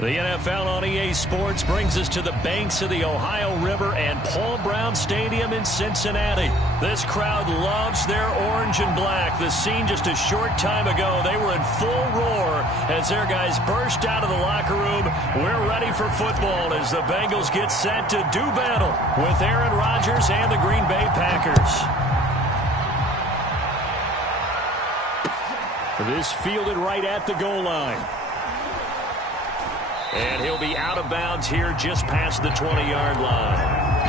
The NFL on EA Sports brings us to the banks of the Ohio River and Paul Brown Stadium in Cincinnati. This crowd loves their orange and black. The scene just a short time ago, they were in full roar as their guys burst out of the locker room. We're ready for football as the Bengals get set to do battle with Aaron Rodgers and the Green Bay Packers. This fielded right at the goal line. And he'll be out of bounds here just past the 20-yard line.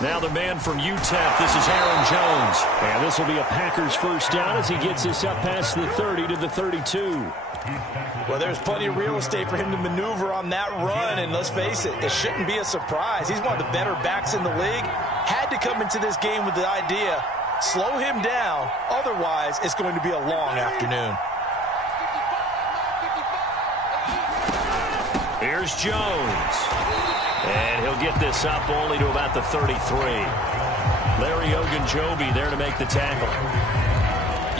Now the man from UTEP, this is Aaron Jones. And this will be a Packers first down as he gets this up past the 30 to the 32. Well, there's plenty of real estate for him to maneuver on that run. And let's face it, it shouldn't be a surprise. He's one of the better backs in the league. Had to come into this game with the idea, slow him down. Otherwise, it's going to be a long afternoon. Here's Jones. And he'll get this up only to about the 33. Larry Ogunjobi there to make the tackle.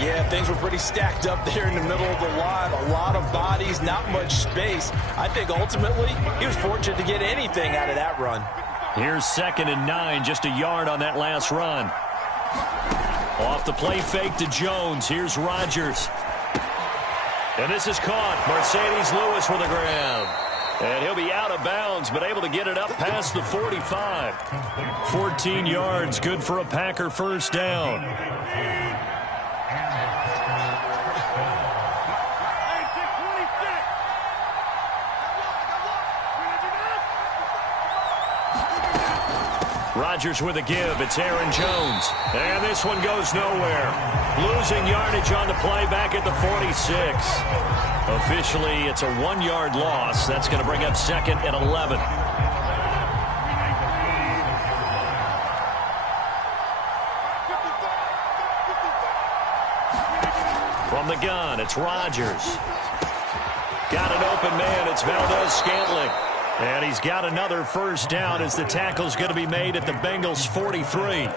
Yeah, things were pretty stacked up there in the middle of the line. A lot of bodies, not much space. I think ultimately he was fortunate to get anything out of that run. Here's 2nd and 9, just a yard on that last run. Off the play fake to Jones. Here's Rodgers. And this is caught. Mercedes Lewis with a grab. And he'll be out of bounds, but able to get it up past the 45. 14 yards, good for a Packer first down. Rodgers with a give. It's Aaron Jones. And this one goes nowhere. Losing yardage on the play back at the 46. Officially, it's a 1-yard loss. That's going to bring up 2nd and 11. From the gun, it's Rodgers. Got an open man. It's Valdez-Scantling. And he's got another first down as the tackle's going to be made at the Bengals' 43.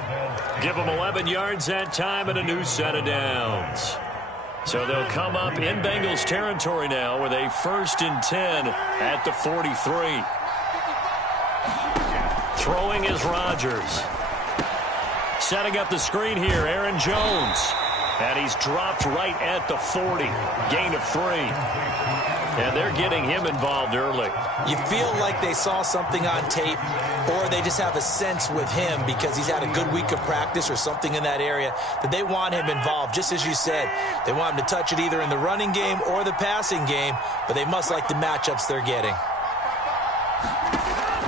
Give them 11 yards that time and a new set of downs. So they'll come up in Bengals territory now with a 1st and 10 at the 43. Throwing is Rodgers. Setting up the screen here, Aaron Jones. And he's dropped right at the 40. Gain of 3. And they're getting him involved early. You feel like they saw something on tape, or they just have a sense with him because he's had a good week of practice or something in that area that they want him involved. Just as you said, they want him to touch it either in the running game or the passing game, but they must like the matchups they're getting.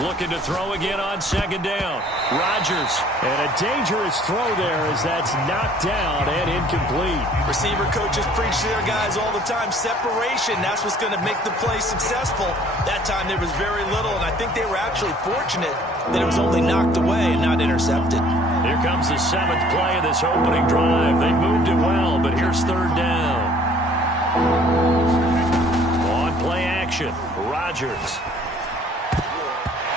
Looking to throw again on 2nd down. Rodgers. And a dangerous throw there as that's knocked down and incomplete. Receiver coaches preach to their guys all the time. Separation, that's what's going to make the play successful. That time there was very little, and I think they were actually fortunate that it was only knocked away and not intercepted. Here comes the 7th play of this opening drive. They've moved it well, but here's 3rd down. On play action, Rodgers.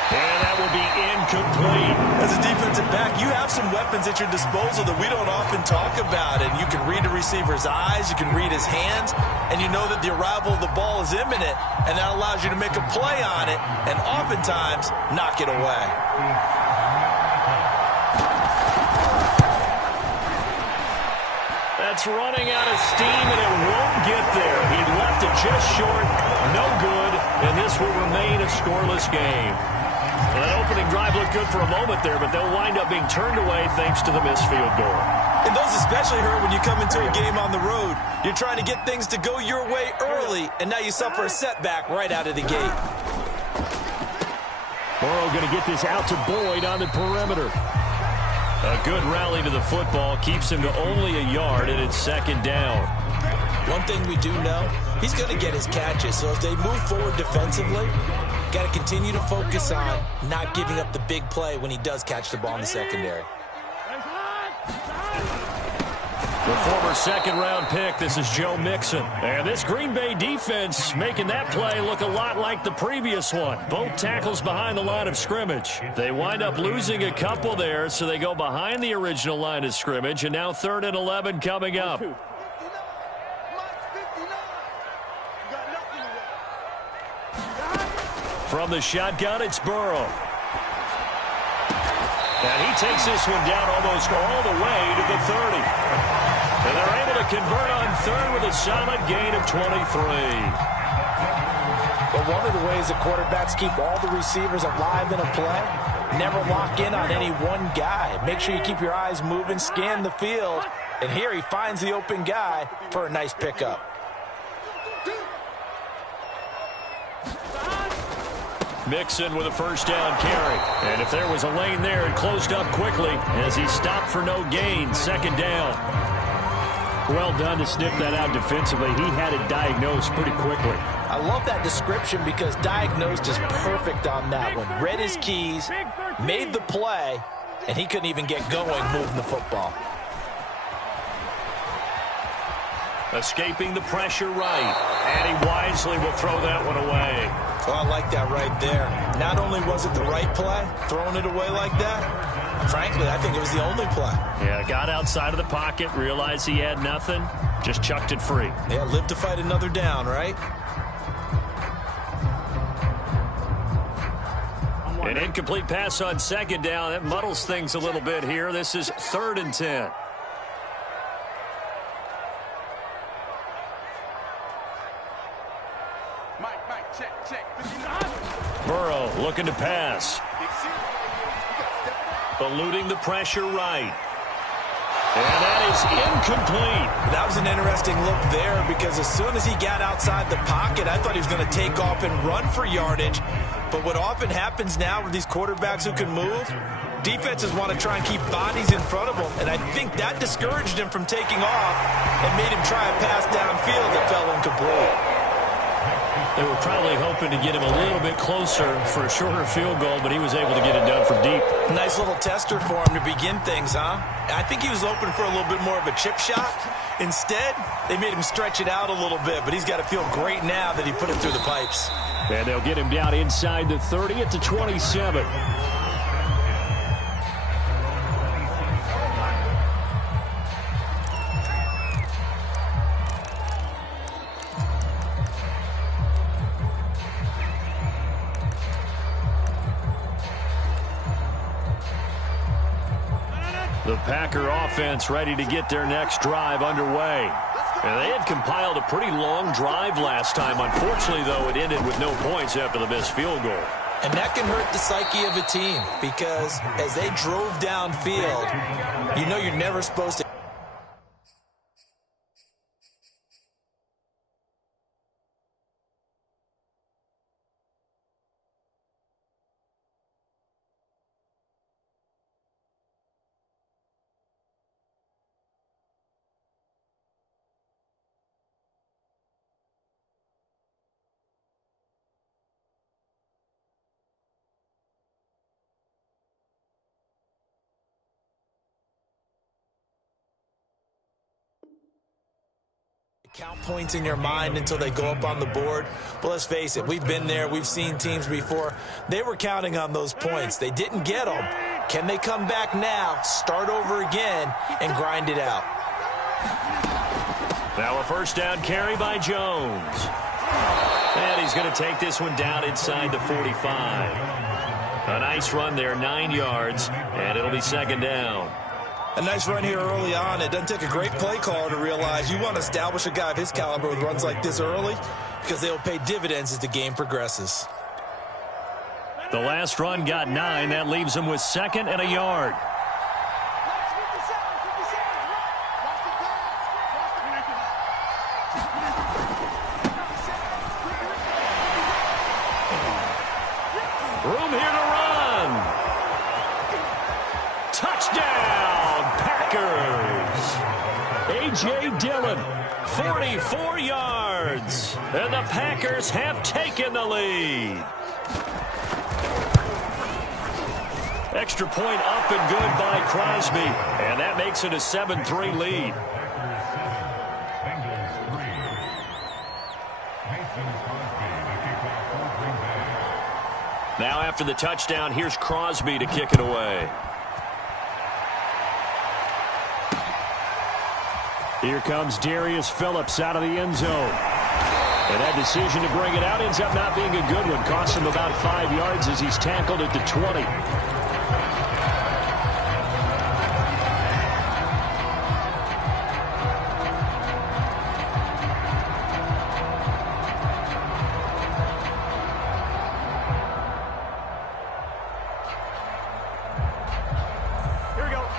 And that will be incomplete. As a defensive back, you have some weapons at your disposal that we don't often talk about. And you can read a receiver's eyes, you can read his hands, and you know that the arrival of the ball is imminent, and that allows you to make a play on it and oftentimes knock it away. That's running out of steam, and it won't get there. He left it just short, no good, and this will remain a scoreless game. Well, that opening drive looked good for a moment there, but they'll wind up being turned away thanks to the missed field goal. And those especially hurt when you come into a game on the road. You're trying to get things to go your way early, and now you suffer a setback right out of the gate. Burrow going to get this out to Boyd on the perimeter. A good rally to the football keeps him to only a yard, and it's 2nd down. One thing we do know, he's going to get his catches, so if they move forward defensively, got to continue to focus on not giving up the big play when he does catch the ball in the secondary. The former second-round pick, this is Joe Mixon. And this Green Bay defense making that play look a lot like the previous one. Both tackles behind the line of scrimmage. They wind up losing a couple there, so they go behind the original line of scrimmage, and now 3rd and 11 coming up. From the shotgun, it's Burrow. And he takes this one down almost all the way to the 30. And they're able to convert on 3rd with a solid gain of 23. But one of the ways the quarterbacks keep all the receivers alive in a play, never lock in on any one guy. Make sure you keep your eyes moving, scan the field. And here he finds the open guy for a nice pickup. Mixon with a first down carry. And if there was a lane there, it closed up quickly as he stopped for no gain. 2nd down. Well done to sniff that out defensively. He had it diagnosed pretty quickly. I love that description because diagnosed is perfect on that one. Read his keys, made the play, and he couldn't even get going moving the football. Escaping the pressure right. And he wisely will throw that one away. Oh, I like that right there. Not only was it the right play, throwing it away like that, frankly, I think it was the only play. Yeah, got outside of the pocket, realized he had nothing, just chucked it free. Yeah, live to fight another down, right? An incomplete pass on 2nd down. That muddles things a little bit here. This is 3rd and 10. Burrow looking to pass. Eluding the pressure right. And that is incomplete. That was an interesting look there because as soon as he got outside the pocket, I thought he was going to take off and run for yardage. But what often happens now with these quarterbacks who can move, defenses want to try and keep bodies in front of them. And I think that discouraged him from taking off and made him try a pass downfield that fell incomplete. They were probably hoping to get him a little bit closer for a shorter field goal, but he was able to get it done from deep. Nice little tester for him to begin things, huh? I think he was open for a little bit more of a chip shot. Instead, they made him stretch it out a little bit, but he's got to feel great now that he put it through the pipes. And they'll get him down inside the 30 at the 27. The Packer offense ready to get their next drive underway. And they had compiled a pretty long drive last time. Unfortunately, though, it ended with no points after the missed field goal. And that can hurt the psyche of a team because as they drove downfield, you know you're never supposed to. Count points in your mind until they go up on the board. But let's face it, we've been there. We've seen teams before. They were counting on those points. They didn't get them. Can they come back now, start over again, and grind it out? Now a first down carry by Jones. And he's going to take this one down inside the 45. A nice run there, 9 yards, and it'll be 2nd down. A nice run here early on. It doesn't take a great play caller to realize you want to establish a guy of his caliber with runs like this early because they will pay dividends as the game progresses. The last run got 9. That leaves him with 2nd and a yard. Room here to run. Touchdown, Packers. A.J. Dillon, 44 yards. And the Packers have taken the lead. Extra point up and good by Crosby. And that makes it a 7-3 lead. Now after the touchdown, here's Crosby to kick it away. Here comes Darius Phillips out of the end zone. And that decision to bring it out ends up not being a good one. Costs him about 5 yards as he's tackled at the 20.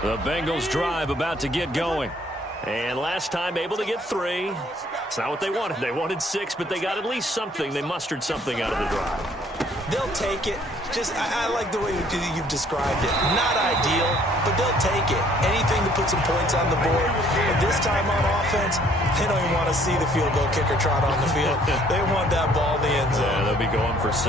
The Bengals drive about to get going. And last time able to get 3. It's not what they wanted. They wanted 6, but they got at least something. They mustered something out of the drive. They'll take it. I like the way you've described it. Not ideal, but they'll take it. Anything to put some points on the board. But this time on offense, they don't even want to see the field goal kicker trot on the field. They want that ball in the end zone. Yeah, they'll be going for 6.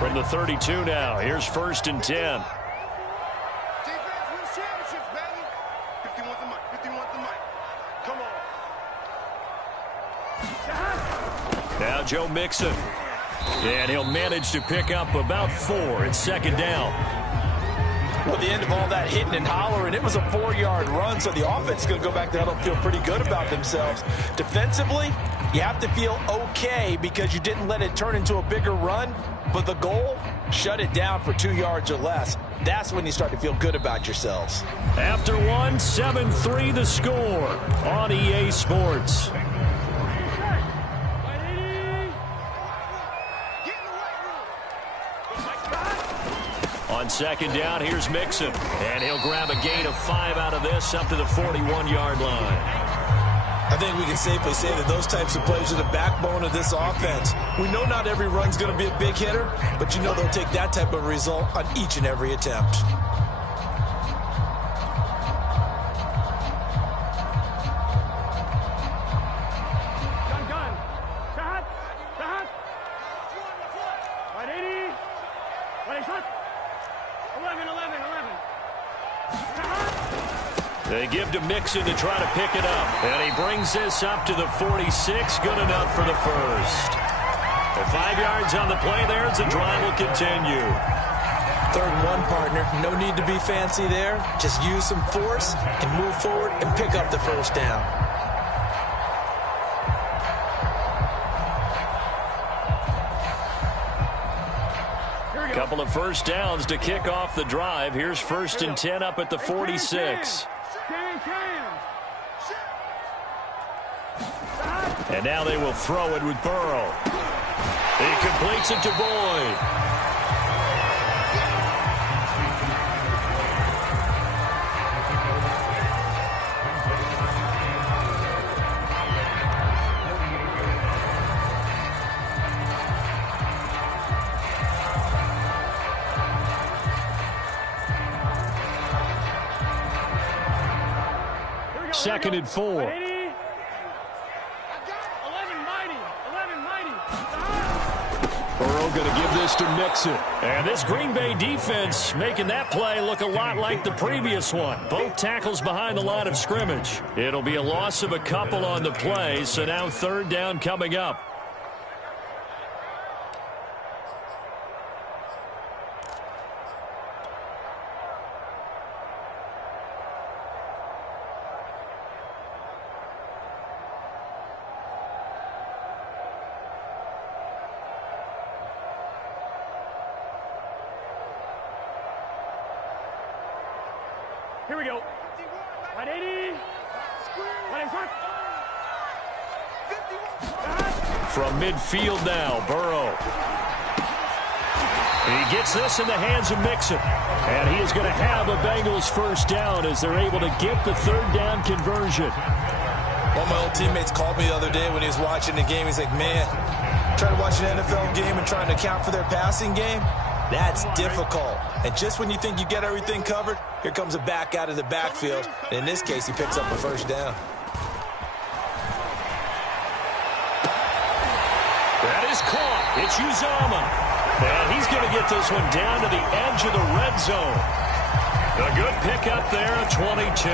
From the 32 now, here's 1st and 10. Defense wins championships, baby. 51's the mic. 51's the mic. Come on. Now Joe Mixon. And he'll manage to pick up about 4. It's 2nd down. Well, at the end of all that hitting and hollering, it was a 4-yard run, so the offense is going to go back there and feel pretty good about themselves. Defensively, you have to feel okay because you didn't let it turn into a bigger run, but the goal, shut it down for 2 yards or less. That's when you start to feel good about yourselves. After 1, 7-3 the score on EA Sports. On 2nd down, here's Mixon. And he'll grab a gain of 5 out of this up to the 41-yard line. I think we can safely say that those types of plays are the backbone of this offense. We know not every run's going to be a big hitter, but you know they'll take that type of result on each and every attempt. They give to Mixon to try to pick it up. And he brings this up to the 46. Good enough for the first. And 5 yards on the play there as the drive will continue. 3rd and 1, partner. No need to be fancy there. Just use some force and move forward and pick up the first down. Couple of first downs to kick off the drive. Here's 1st and 10 up at the 46. And now they will throw it with Burrow. He completes it to Boyd. Second and 4. Burrow going to give this to Mixon. And this Green Bay defense making that play look a lot like the previous one. Both tackles behind the line of scrimmage. It'll be a loss of a couple on the play, so now 3rd down coming up. Here we go. 180. 180. From midfield now, Burrow. He gets this in the hands of Mixon. And he is going to have a Bengals first down as they're able to get the 3rd down conversion. One of my old teammates called me the other day when he was watching the game. He's like, man, trying to watch an NFL game and trying to account for their passing game. That's difficult. And just when you think you get everything covered, here comes a back out of the backfield. And in this case, he picks up a first down. That is caught. It's Uzomah. And he's going to get this one down to the edge of the red zone. A good pickup there, a 22.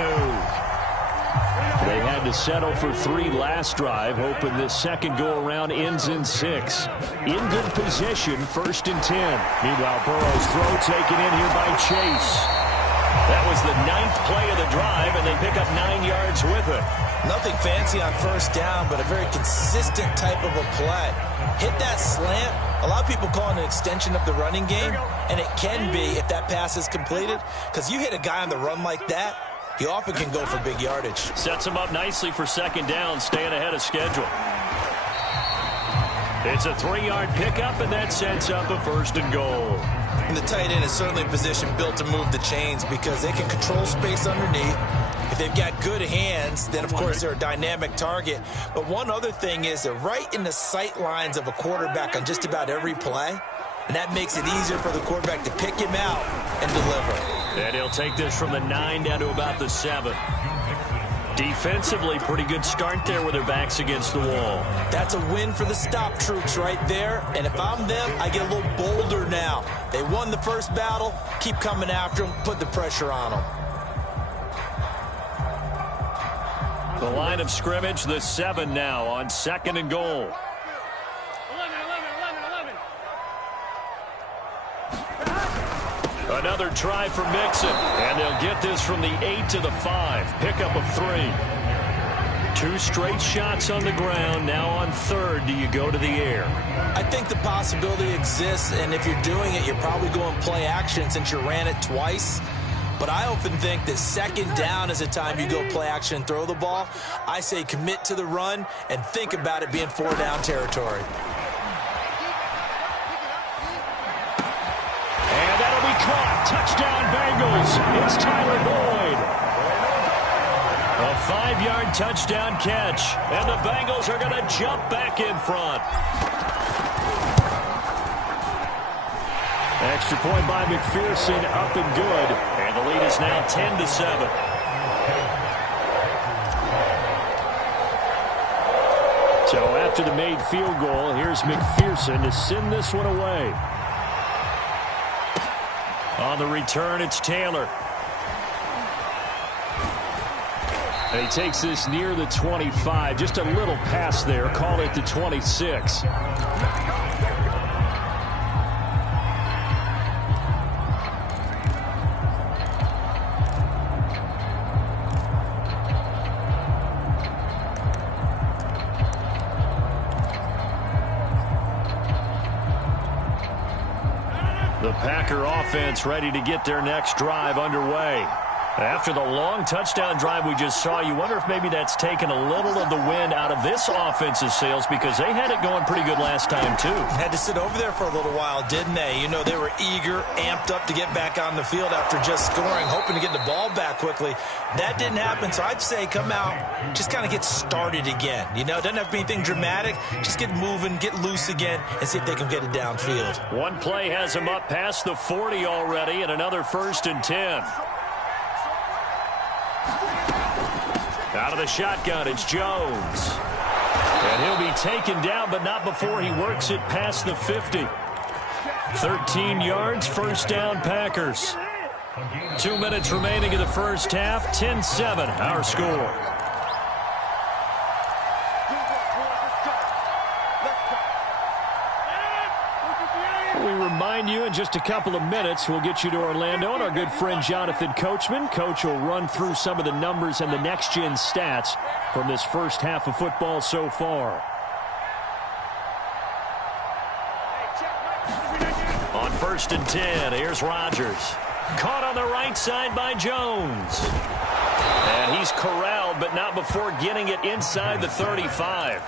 They had to settle for 3 last drive, hoping this second go-around ends in 6. In good position, 1st and 10. Meanwhile, Burrow's throw taken in here by Chase. That was the 9th play of the drive, and they pick up 9 yards with it. Nothing fancy on first down, but a very consistent type of a play. Hit that slant. A lot of people call it an extension of the running game, and it can be if that pass is completed, because you hit a guy on the run like that, he often can go for big yardage. Sets him up nicely for second down, staying ahead of schedule. It's a 3-yard pickup, and that sets up a 1st and goal. And the tight end is certainly in position built to move the chains because they can control space underneath. If they've got good hands, then, of course, they're a dynamic target. But one other thing is they're right in the sight lines of a quarterback on just about every play, and that makes it easier for the quarterback to pick him out and deliver. And he'll take this from the 9 down to about the 7. Defensively, pretty good start there with their backs against the wall. That's a win for the stop troops right there. And if I'm them, I get a little bolder now. They won the first battle. Keep coming after them. Put the pressure on them. The line of scrimmage, the 7 now on 2nd and goal. 11. Another try for Mixon, and they'll get this from the 8 to the 5. Pickup of 3. 2 straight shots on the ground. Now on 3rd, do you go to the air? I think the possibility exists, and if you're doing it, you're probably going play action since you ran it twice. But I often think that 2nd down is a time you go play action and throw the ball. I say commit to the run and think about it being 4-down territory. Caught. Touchdown Bengals. It's Tyler Boyd. A 5-yard touchdown catch. And the Bengals are going to jump back in front. Extra point by McPherson, up and good. And the lead is now 10-7. So after the made field goal, here's McPherson to send this one away. On the return, it's Taylor. And he takes this near the 25. Just a little pass there. Call it the 26. The Packer offense ready to get their next drive underway. After the long touchdown drive we just saw, you wonder if maybe that's taken a little of the wind out of this offense's sails because they had it going pretty good last time, too. Had to sit over there for a little while, didn't they? You know, they were eager, amped up to get back on the field after just scoring, hoping to get the ball back quickly. That didn't happen, so I'd say come out, just kind of get started again. You know, it doesn't have to be anything dramatic. Just get moving, get loose again, and see if they can get it downfield. One play has them up past the 40 already, and another 1st and 10. Out of the shotgun, it's Jones. And he'll be taken down, but not before he works it past the 50. 13 yards, 1st down Packers. 2 minutes remaining in the first half, 10-7, our score. We remind you in just a couple of minutes we'll get you to Orlando and our good friend Jonathan Coachman. Coach will run through some of the numbers and the next-gen stats from this first half of football so far. On 1st and 10, here's Rodgers. Caught on the right side by Jones. And he's corralled, but not before getting it inside the 35.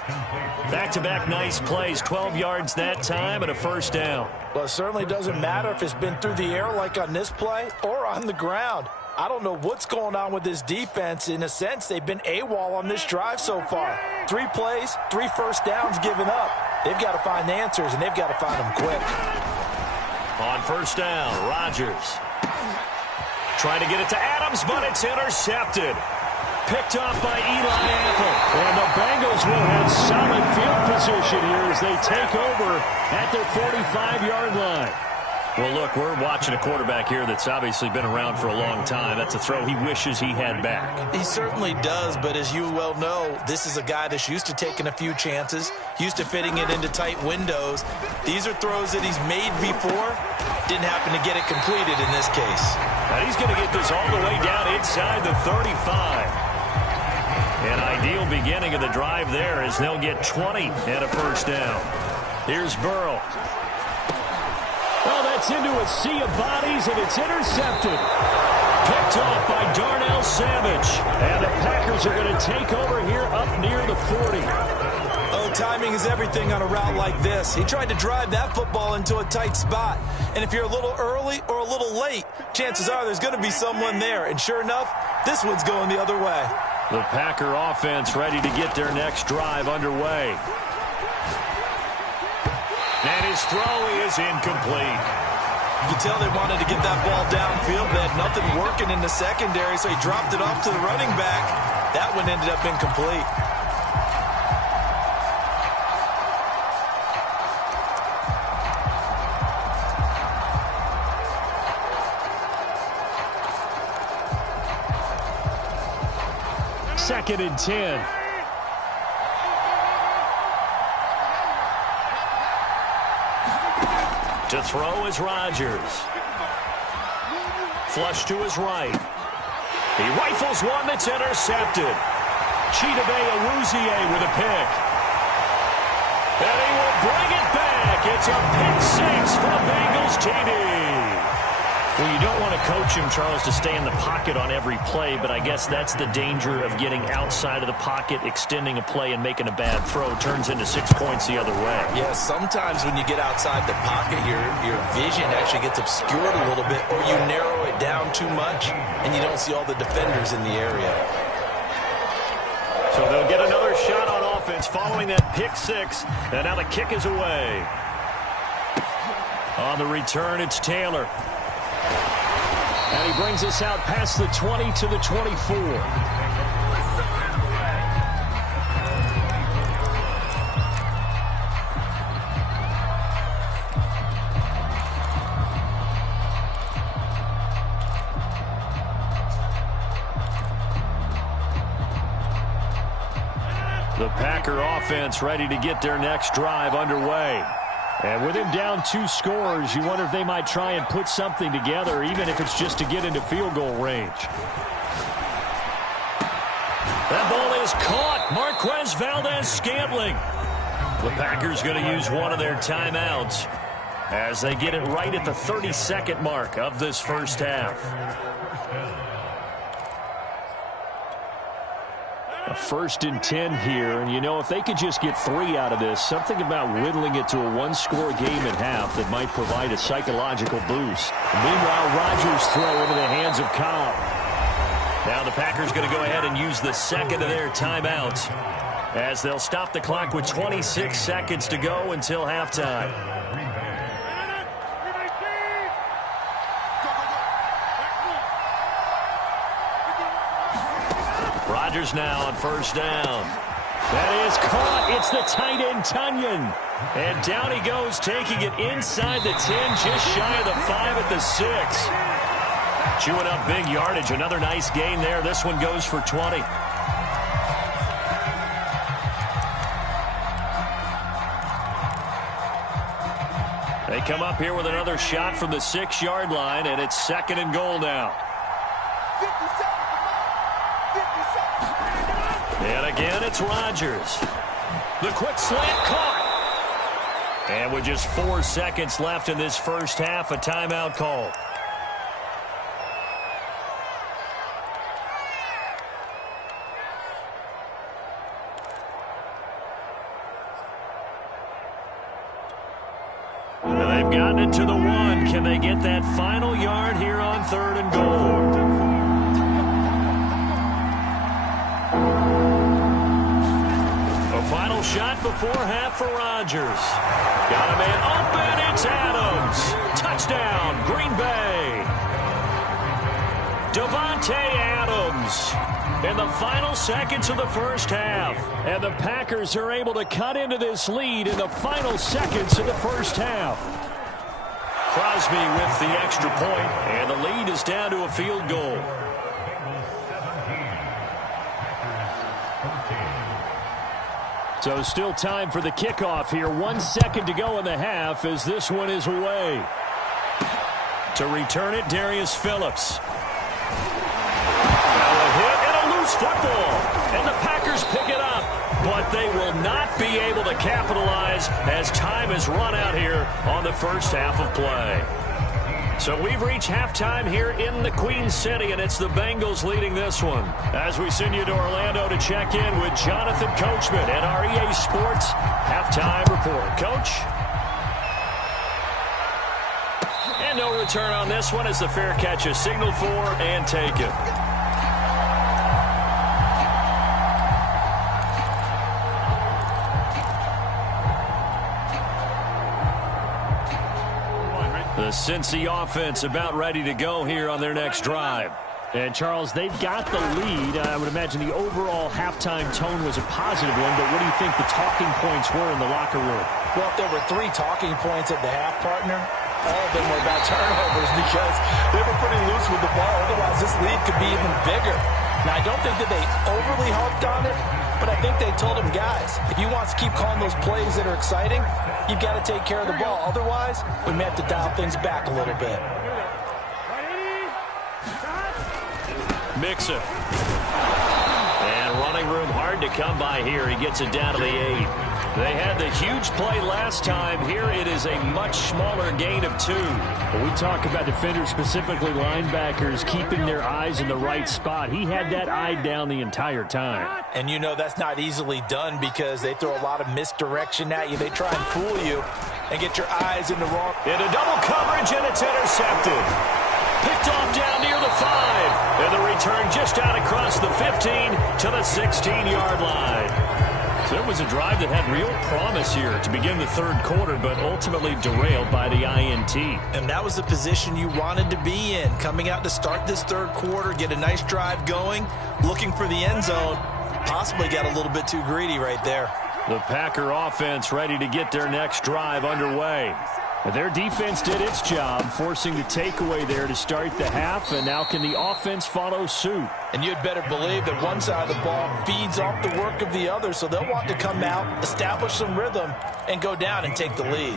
Back-to-back nice plays, 12 yards that time and a 1st down. Well, it certainly doesn't matter if it's been through the air like on this play or on the ground. I don't know what's going on with this defense. In a sense, they've been AWOL on this drive so far. 3 plays, 3 1st downs given up. They've got to find answers, and they've got to find them quick. On first down, Rodgers trying to get it to Adams, but it's intercepted. Picked off by Eli Apple. And the Bengals will have solid field position here as they take over at their 45-yard line. Well, look, we're watching a quarterback here that's obviously been around for a long time. That's a throw he wishes he had back. He certainly does, but as you well know, this is a guy that's used to taking a few chances, used to fitting it into tight windows. These are throws that he's made before. Didn't happen to get it completed in this case. And he's going to get this all the way down inside the 35. An ideal beginning of the drive there as they'll get 20 and a first down. Here's Burrow. Oh, that's into a sea of bodies, and it's intercepted. Picked off by Darnell Savage. And the Packers are going to take over here up near the 40. Oh, timing is everything on a route like this. He tried to drive that football into a tight spot. And if you're a little early or a little late, chances are there's going to be someone there. And sure enough, this one's going the other way. The Packer offense ready to get their next drive underway. And his throw is incomplete. You can tell they wanted to get that ball downfield. They had nothing working in the secondary, so he dropped it off to the running back. That one ended up incomplete. Second and 10. To throw is Rodgers. Flush to his right. He rifles one that's intercepted. Chidobe Awuzie with a pick. And he will bring it back. It's a pick six for Bengals TD. Well, you don't want to coach him, Charles, to stay in the pocket on every play, but I guess that's the danger of getting outside of the pocket, extending a play, and making a bad throw. Turns into 6 points the other way. Yeah, sometimes when you get outside the pocket, your vision actually gets obscured a little bit, or you narrow it down too much, and you don't see all the defenders in the area. So they'll get another shot on offense following that pick six, and now the kick is away. On the return, it's Taylor. And he brings us out past the 20 to the 24. The Packer offense ready to get their next drive underway. And with him down 2 scores, you wonder if they might try and put something together, even if it's just to get into field goal range. That ball is caught. Marquez Valdez-Scantling. The Packers going to use one of their timeouts as they get it right at the 32nd mark of this first half. A 1st and 10 here, and you know, if they could just get 3 out of this, something about whittling it to a 1-score game at half that might provide a psychological boost. Meanwhile, Rodgers throw into the hands of Cobb. Now the Packers going to go ahead and use the second of their timeouts as they'll stop the clock with 26 seconds to go until halftime. Rodgers now on first down. That is caught. It's the tight end, Tunyon. And down he goes, taking it inside the 10, just shy of the 5 at the 6. Chewing up big yardage. Another nice gain there. This one goes for 20. They come up here with another shot from the 6-yard line, and it's 2nd and goal now. And again, it's Rodgers. The quick slant caught. And with just 4 seconds left in this first half, a timeout call. And they've gotten it to the 1. Can they get that final yard here on 3rd and goal? Final shot before half for Rodgers. Got a man open. It's Adams. Touchdown. in the final seconds of the first half. And the Packers are able to cut into this lead in the final seconds of the first half. Crosby with the extra point, and the lead is down to a field goal. So still time for the kickoff here. 1 second to go in the half as this one is away. To return it, Darius Phillips. Now a hit and a loose football. And the Packers pick it up. But they will not be able to capitalize as time has run out here on the first half of play. So we've reached halftime here in the Queen City, and it's the Bengals leading this one. As we send you to Orlando to check in with Jonathan Coachman at our EA Sports Halftime Report. Coach? And no return on this one as the fair catch is signaled for and taken. The Cincy offense about ready to go here on their next drive. And, Charles, they've got the lead. I would imagine the overall halftime tone was a positive one, but what do you think the talking points were in the locker room? Well, if there were 3 talking points at the half, partner, all of them were about turnovers because they were pretty loose with the ball. Otherwise, this lead could be even bigger. Now, I don't think that they overly harped on it, but I think they told them, guys, if you want to keep calling those plays that are exciting, you've got to take care of the ball. Otherwise, we may have to dial things back a little bit. Mixon. And running room hard to come by here. He gets it down to the 8. They had the huge play last time. Here it is a much smaller gain of 2. When we talk about defenders, specifically linebackers, keeping their eyes in the right spot, he had that eye down the entire time. And you know that's not easily done because they throw a lot of misdirection at you. They try and fool you and get your eyes in the wrong. Into double coverage, and it's intercepted. Picked off down near the 5. And the return just out across the 15 to the 16-yard line. So it was a drive that had real promise here to begin the third quarter, but ultimately derailed by the INT. And that was the position you wanted to be in. Coming out to start this third quarter, get a nice drive going, looking for the end zone. Possibly got a little bit too greedy right there. The Packer offense ready to get their next drive underway. Their defense did its job, forcing the takeaway there to start the half, and now can the offense follow suit? And you'd better believe that one side of the ball feeds off the work of the other, so they'll want to come out, establish some rhythm, and go down and take the lead.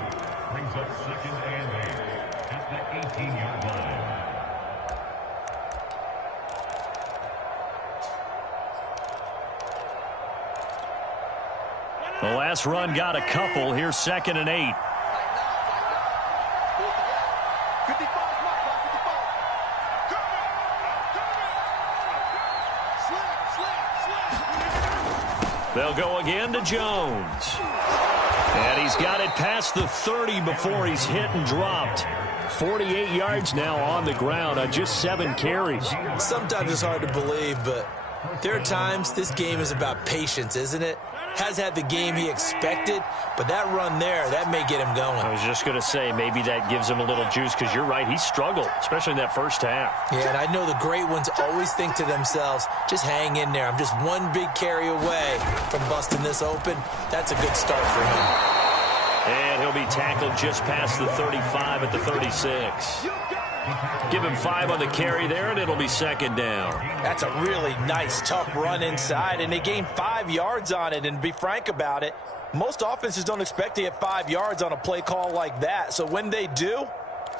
The last run got a couple. Here's 2nd and 8. They'll go again to Jones. And he's got it past the 30 before he's hit and dropped. 48 yards now on the ground on just 7 carries. Sometimes it's hard to believe, but there are times this game is about patience, isn't it? Has had the game he expected, but that run there, that may get him going. I was just going to say, maybe that gives him a little juice, because you're right, he struggled, especially in that first half. Yeah, and I know the great ones always think to themselves, just hang in there. I'm just one big carry away from busting this open. That's a good start for him. And he'll be tackled just past the 35 at the 36. Give him 5 on the carry there, and it'll be 2nd down. That's a really nice, tough run inside, and they gained 5 yards on it. And to be frank about it, most offenses don't expect to get 5 yards on a play call like that. So when they do,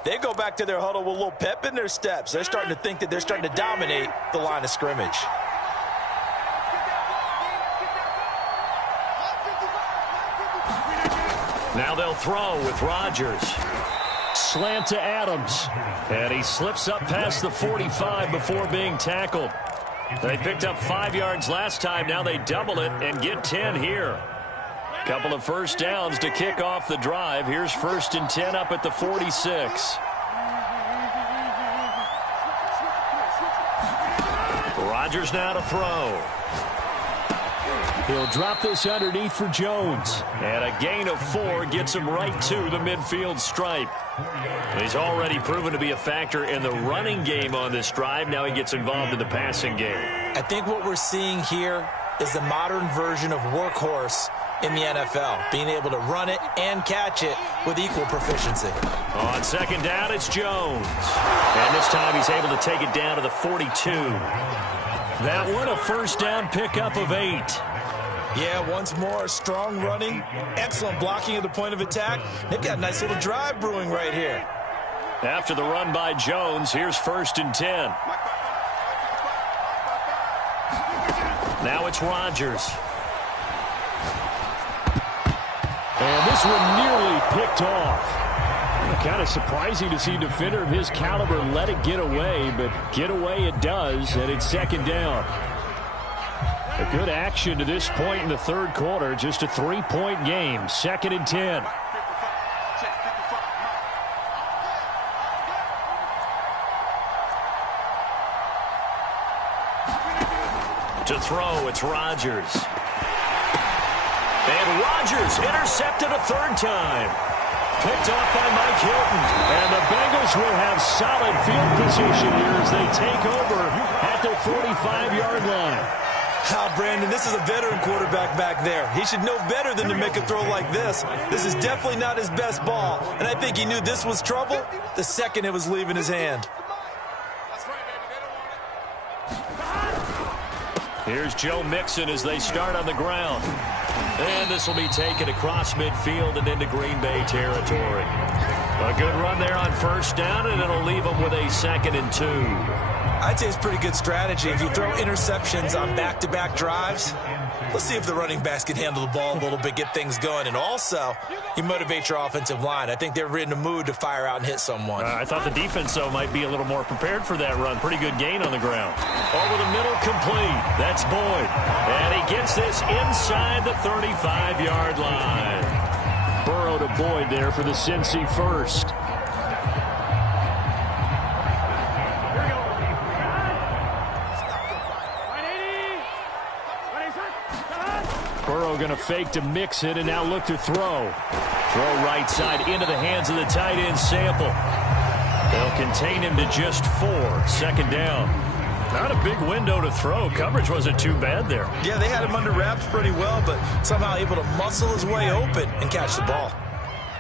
they go back to their huddle with a little pep in their steps. They're starting to think that they're starting to dominate the line of scrimmage. Now they'll throw with Rodgers. Slant to Adams. And he slips up past the 45 before being tackled. They picked up 5 yards last time. Now they double it and get 10 here. Couple of first downs to kick off the drive. Here's 1st and 10 up at the 46. Rodgers now to throw. He'll drop this underneath for Jones. And a gain of 4 gets him right to the midfield stripe. He's already proven to be a factor in the running game on this drive. Now he gets involved in the passing game. I think what we're seeing here is the modern version of workhorse in the NFL, being able to run it and catch it with equal proficiency. On second down, it's Jones. And this time he's able to take it down to the 42. That one, a first down pickup of 8. Yeah, once more, strong running, excellent blocking at the point of attack. They've got a nice little drive brewing right here. After the run by Jones, here's 1st and 10. Now it's Rodgers. And this one nearly picked off. Kind of surprising to see a defender of his caliber let it get away, but get away it does, and it's 2nd down. A good action to this point in the 3rd quarter, just a 3-point game, 2nd and 10. To throw, it's Rodgers. And Rodgers intercepted a 3rd time. Picked off by Mike Hilton. And the Bengals will have solid field position here as they take over at their 45-yard line. Brandon, this is a veteran quarterback back there. He should know better than to make a throw like this. This is definitely not his best ball, and I think he knew this was trouble the second it was leaving his hand. Here's Joe Mixon as they start on the ground. And this will be taken across midfield and into Green Bay territory. A good run there on 1st down, and it'll leave them with a 2nd and 2. I'd say it's pretty good strategy. If you throw interceptions on back-to-back drives, let's see if the running backs can handle the ball a little bit, get things going. And also, you motivate your offensive line. I think they're in the mood to fire out and hit someone. I thought the defense, though, might be a little more prepared for that run. Pretty good gain on the ground. Over the middle, complete. That's Boyd. And he gets this inside the 35-yard line. Burrow to Boyd there for the Cincy first. Burrow going to fake to mix it and now look to throw. Throw right side into the hands of the tight end Sample. They'll contain him to just 4. 2nd down. Not a big window to throw. Coverage wasn't too bad there. Yeah, they had him under wraps pretty well, but somehow able to muscle his way open and catch the ball.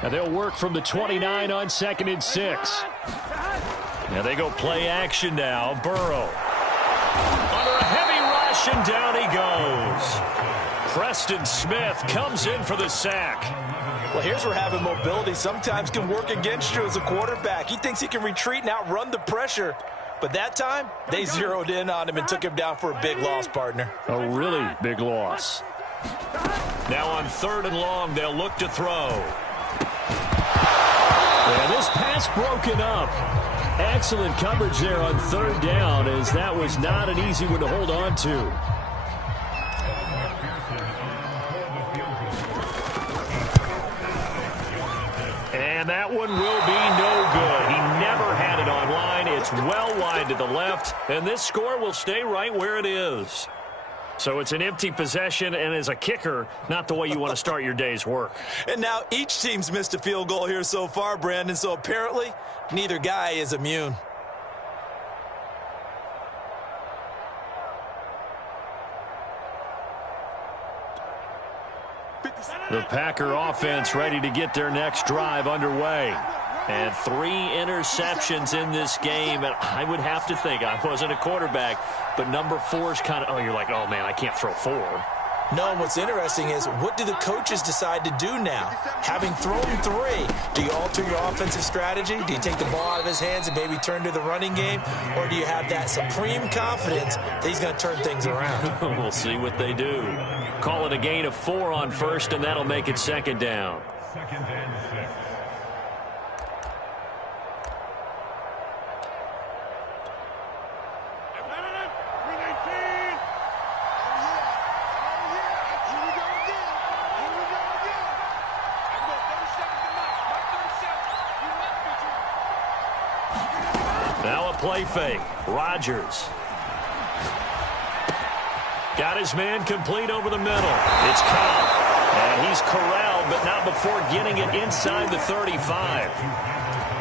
Now they'll work from the 29 on 2nd and 6. Now they go play action now. Burrow. Under a heavy rush, and down he goes. Preston Smith comes in for the sack. Well, here's where having mobility sometimes can work against you as a quarterback. He thinks he can retreat and outrun the pressure. But that time, they zeroed in on him and took him down for a big loss, partner. A really big loss. Now on 3rd and long, they'll look to throw. Yeah, this pass broken up. Excellent coverage there on 3rd down, as that was not an easy one to hold on to. And that one will be no good. He never had it on line. It's well wide to the left, and this score will stay right where it is. So it's an empty possession, and as a kicker, not the way you want to start your day's work. And now each team's missed a field goal here so far, Brandon, so apparently neither guy is immune. The Packer offense ready to get their next drive underway. And 3 interceptions in this game. And I would have to think, I wasn't a quarterback, but number 4 is kind of, you're like, oh, man, I can't throw 4. No, and what's interesting is, what do the coaches decide to do now? Having thrown 3, do you alter your offensive strategy? Do you take the ball out of his hands and maybe turn to the running game? Or do you have that supreme confidence that he's going to turn things around? We'll see what they do. Call it a gain of 4 on 1st, and that'll make it 2nd down. Now a play fake. Rodgers. Got his man complete over the middle. It's Cobb. And he's corralled, but not before getting it inside the 35.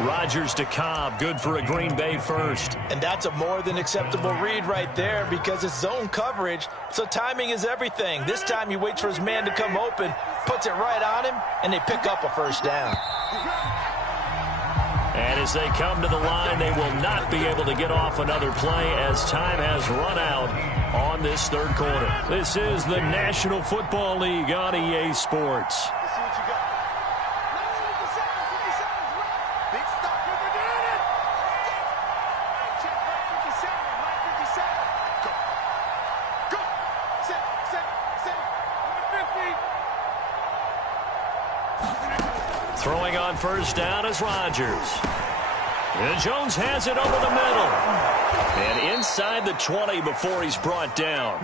Rodgers to Cobb, good for a Green Bay first. And that's a more than acceptable read right there because it's zone coverage, so timing is everything. This time he waits for his man to come open, puts it right on him, and they pick up a first down. And as they come to the line, they will not be able to get off another play as time has run out on this third quarter. This is the National Football League on EA Sports. Throwing on first down is Rodgers. And Jones has it over the middle. And inside the 20 before he's brought down.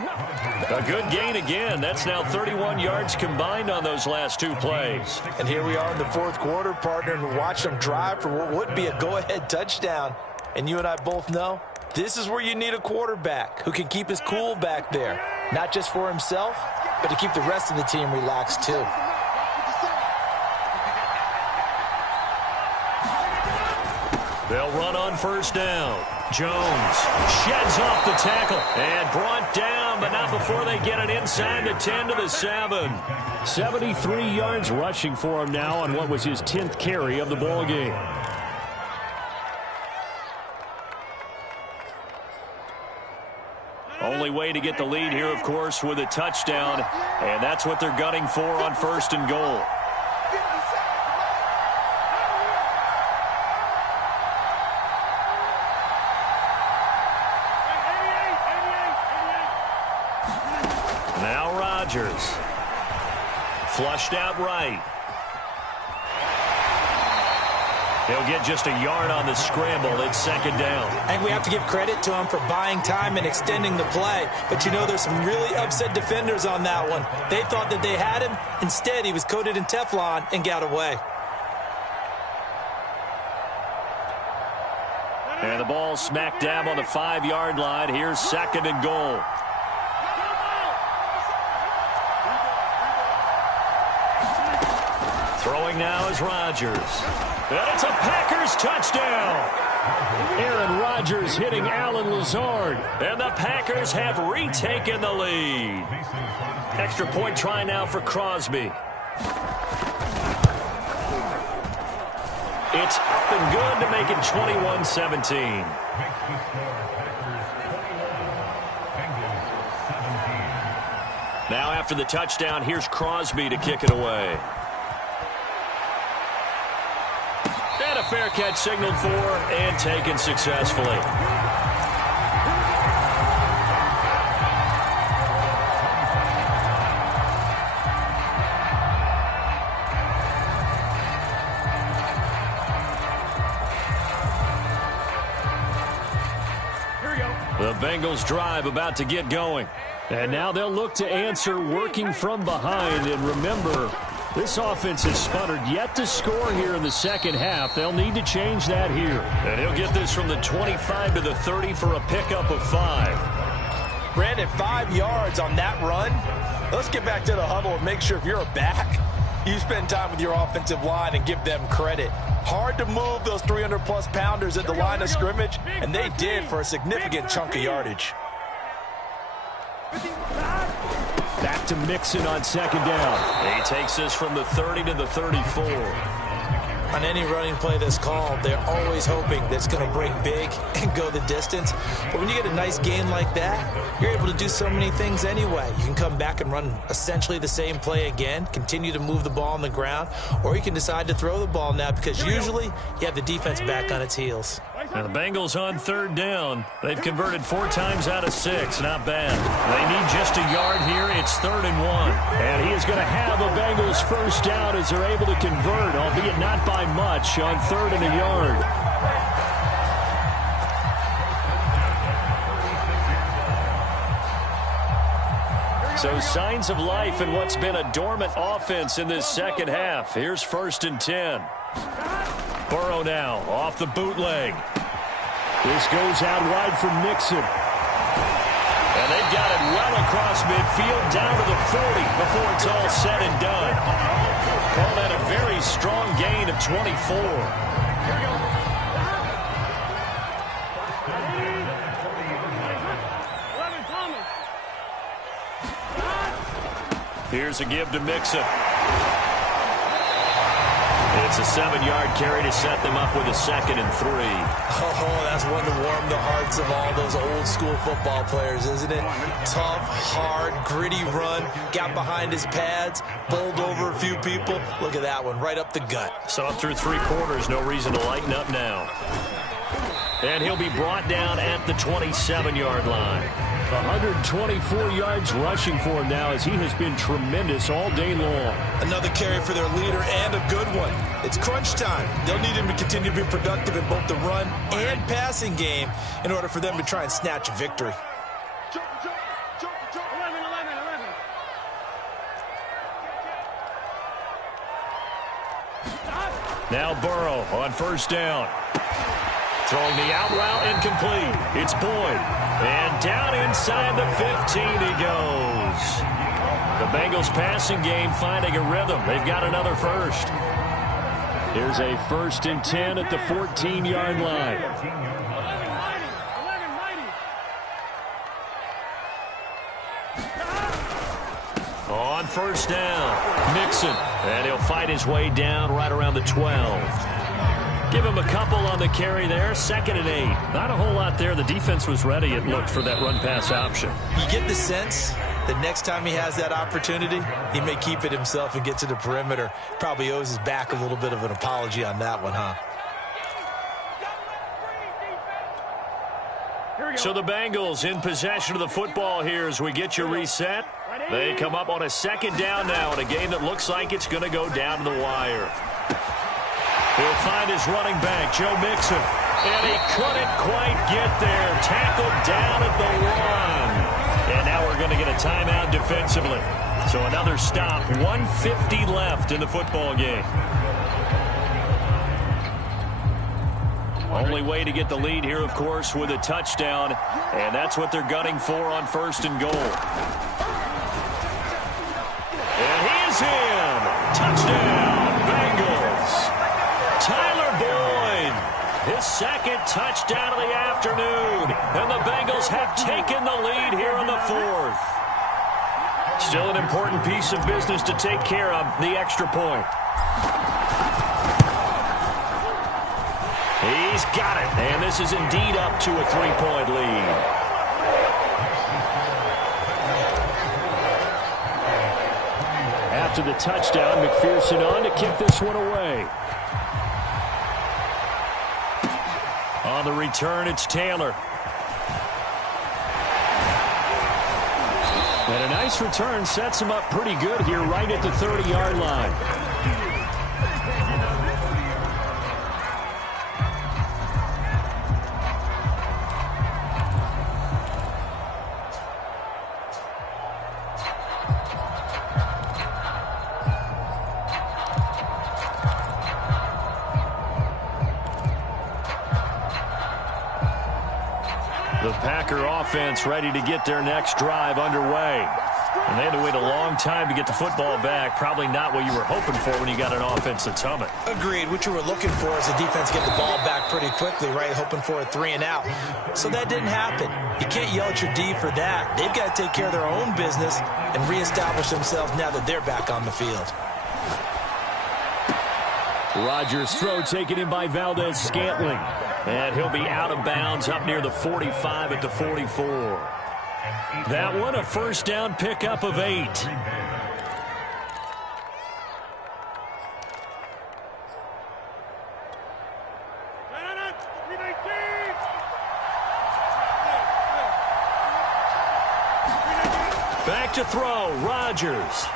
A good gain again. That's now 31 yards combined on those last two plays. And here we are in the fourth quarter, partner, and watch them drive for what would be a go-ahead touchdown. And you and I both know this is where you need a quarterback who can keep his cool back there. Not just for himself, but to keep the rest of the team relaxed too. They'll run on first down. Jones sheds off the tackle and brought down, but not before they get it inside the 10 to the 7. 73 yards rushing for him now on what was his 10th carry of the ball game. Only way to get the lead here, of course, with a touchdown, and that's what they're gunning for on first and goal. Now Rodgers. Flushed out right. He'll get just a yard on the scramble. It's second down. I think we have to give credit to him for buying time and extending the play. But, you know, there's some really upset defenders on that one. They thought that they had him. Instead, he was coated in Teflon and got away. And the ball smack dab on the 5-yard line. Here's second and goal. Throwing now is Rodgers. And it's a Packers touchdown. Aaron Rodgers hitting Alan Lazard. And the Packers have retaken the lead. Extra point try now for Crosby. It's up and good to make it 21-17. Now after the touchdown, here's Crosby to kick it away. And a fair catch signaled for and taken successfully. The Bengals drive about to get going. And now they'll look to answer working from behind. And remember, this offense has sputtered yet to score here in the second half. They'll need to change that here. And he'll get this from the 25 to the 30 for a pickup of 5. Brandon, 5 yards on that run. Let's get back to the huddle and make sure if you're a back, you spend time with your offensive line and give them credit. Hard to move those 300-plus pounders at the line of scrimmage, and they did for a significant chunk of yardage. Back to Mixon on second down. He takes this from the 30 to the 34. On any running play that's called, they're always hoping that it's going to break big and go the distance. But when you get a nice gain like that, you're able to do so many things anyway. You can come back and run essentially the same play again, continue to move the ball on the ground, or you can decide to throw the ball now because usually you have the defense back on its heels. And the Bengals on third down. They've converted 4 times out of 6. Not bad. They need just a yard here. It's 3rd and 1. And he is going to have a Bengals first down as they're able to convert, albeit not by much, on 3rd and a yard. So signs of life in what's been a dormant offense in this second half. Here's 1st and 10. Burrow now off the bootleg. This goes out wide for Mixon. And they've got it well across midfield down to the 40 before it's all said and done. Call that a very strong gain of 24. Here's a give to Mixon. It's a 7-yard carry to set them up with a 2nd and 3. Oh, that's one to warm the hearts of all those old-school football players, isn't it? Tough, hard, gritty run. Got behind his pads, bowled over a few people. Look at that one, right up the gut. So up through 3 quarters, no reason to lighten up now. And he'll be brought down at the 27-yard line. 124 yards rushing for him now as he has been tremendous all day long. Another carry for their leader and a good one. It's crunch time. They'll need him to continue to be productive in both the run and passing game in order for them to try and snatch a victory. Jump, jump, jump, jump. 11, 11, 11. Now Burrow on 1st down. Throwing the out route incomplete. It's Boyd. And down inside the 15 he goes. The Bengals passing game finding a rhythm. They've got another first. Here's a 1st and 10 at the 14-yard line. On 1st down, Mixon. And he'll fight his way down right around the 12. Give him a couple on the carry there. 2nd and 8. Not a whole lot there. The defense was ready, it looked, for that run-pass option. You get the sense that next time he has that opportunity, he may keep it himself and get to the perimeter. Probably owes his back a little bit of an apology on that one, huh? So the Bengals in possession of the football here as we get you reset. They come up on a 2nd down now in a game that looks like it's going to go down to the wire. He'll find his running back, Joe Mixon. And he couldn't quite get there. Tackled down at the 1. And now we're going to get a timeout defensively. So another stop. 1:50 left in the football game. Only way to get the lead here, of course, with a touchdown. And that's what they're gunning for on 1st and goal. And he is in. Touchdown, Bengals. Tyler Boyd, his 2nd touchdown of the afternoon. And the Bengals have taken the lead here in the 4th. Still an important piece of business to take care of, the extra point. He's got it. And this is indeed up to a 3-point lead. After the touchdown, McPherson on to kick this one away. On the return, it's Taylor. And a nice return sets him up pretty good here right at the 30-yard line. The Packer offense ready to get their next drive underway. And they had to wait a long time to get the football back. Probably not what you were hoping for when you got an offense that's humming. Agreed. What you were looking for is the defense get the ball back pretty quickly, right? Hoping for a 3 and out. So that didn't happen. You can't yell at your D for that. They've got to take care of their own business and reestablish themselves now that they're back on the field. Rodgers' throw taken in by Valdez-Scantling. And he'll be out of bounds up near the 45 at the 44. That one a 1st down pickup of 8. Back to throw, Rodgers.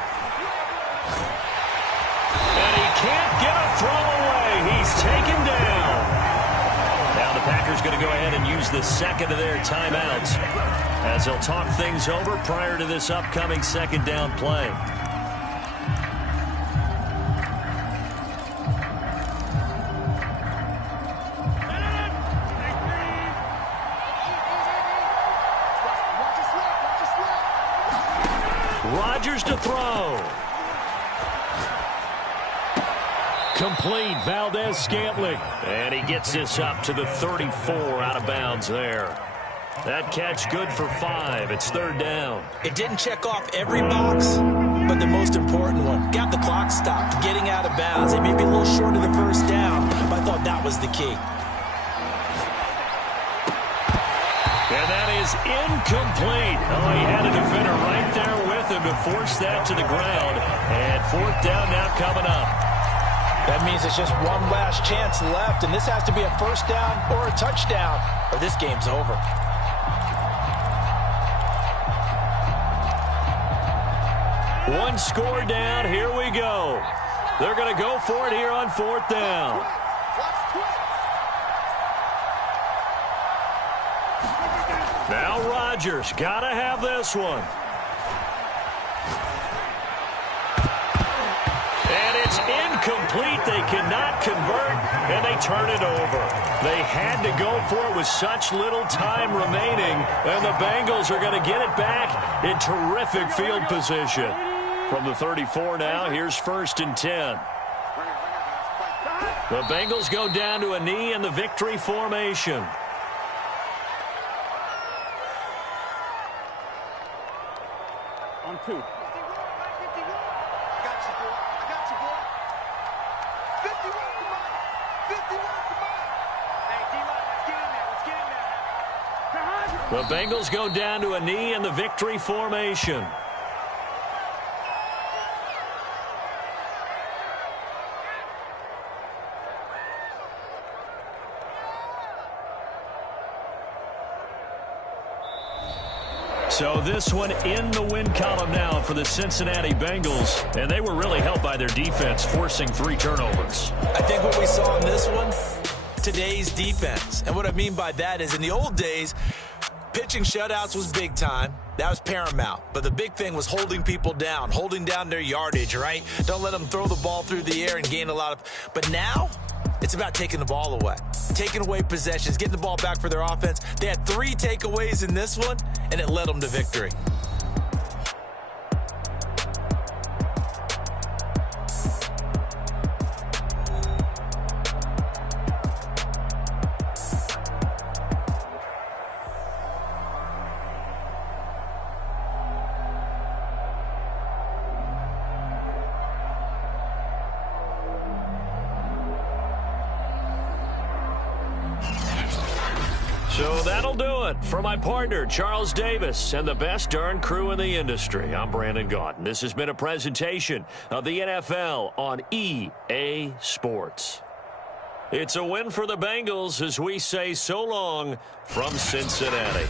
And he can't get a throw away. He's taken down. Now the Packers going to go ahead and use the 2nd of their timeouts as they'll talk things over prior to this upcoming 2nd down play. Rodgers to throw. complete. Valdez-Scantling. And he gets this up to the 34 out of bounds there. That catch good for 5. It's third down. It didn't check off every box, but the most important one. Got the clock stopped, getting out of bounds. It may be a little short of the first down, but I thought that was the key. And that is incomplete. Oh, he had a defender right there with him to force that to the ground. And fourth down now coming up. That means it's just one last chance left, and this has to be a first down or a touchdown, or this game's over. One score down. Here we go. They're going to go for it here on fourth down. Now Rodgers got to have this one. And it's incomplete. They cannot convert, and they turn it over. They had to go for it with such little time remaining, and the Bengals are going to get it back in terrific field position. From the 34 now, here's first and 10. The Bengals go down to a knee in the victory formation. On 2. I got you, boy. I got you, boy. 51 to mine. 51 to mine. Hey, D-line, let's get in there. Let's get in there. The Bengals go down to a knee in the victory formation. So this one in the win column now for the Cincinnati Bengals. And they were really helped by their defense, forcing 3 turnovers. I think what we saw in this one, today's defense. And what I mean by that is in the old days, pitching shutouts was big time. That was paramount. But the big thing was holding people down, holding down their yardage, right? Don't let them throw the ball through the air and gain a lot of... But now, it's about taking the ball away. Taking away possessions, getting the ball back for their offense. They had 3 takeaways in this one, and it led them to victory. So that'll do it for my partner, Charles Davis, and the best darn crew in the industry. I'm Brandon Gaudin. This has been a presentation of the NFL on EA Sports. It's a win for the Bengals as we say so long from Cincinnati.